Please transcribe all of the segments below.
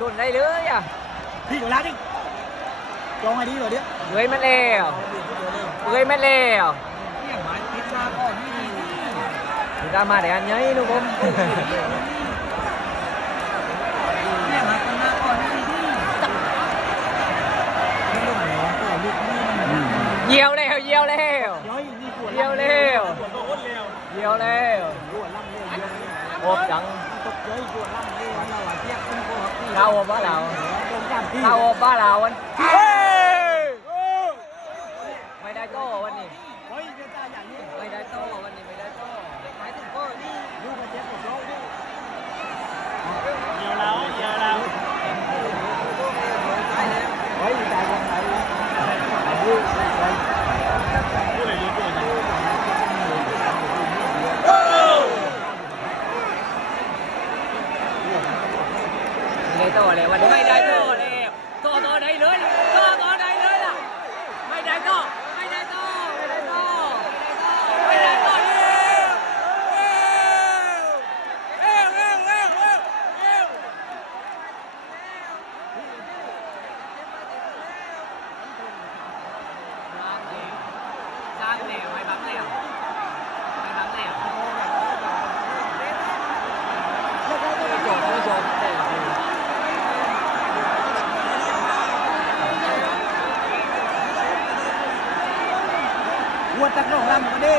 ชนได้เลยอะพี่กับร้านดิลองไงดีเหรอเดี๋ยเฮ้ยมันแล้วเฮ้ยมันแล้วเนี่ยหมายพิษมาก่อนนี่ chúng ta mà để ăn nhấy đúng không เนี่ยหมายติดตาก่อนนี่เยี่ยวด nhiều leo ปวดก็อ้วเร็ว nhiều leo ปวดล่ำเร็วเยอะ hộp trắng ตกเยวดล่ำเร็วเราอะเทียบขึ้นโคตรที่ cao hộp bá lào ตรง กันที่ cao hộp bá lào anh mày đai tô anh nhỉ เฮ้ยเจ้าตาอย่างนี้ mày đai tô anh nhỉ mày đai tô หมายถึงก็นี่ลูกมาเจ็บกับเราดิเดี๋ยวเราเดี๋ยวเราเฮ้ยตายยังไงลูกไปพูดอะไรดีพูดอะไร โตเลยวันนี้ไม่ได้โต วัวตักน้องลำมาดิ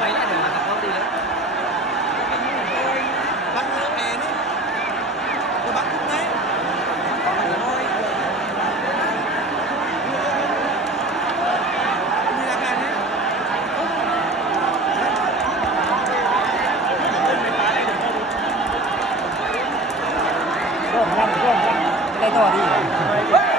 Đấy là để mà tập không đi đấy บักแม่นี่จะบักทุกไหนมีอาการนี้ร่วมลำร่วมลำได้ต่อดี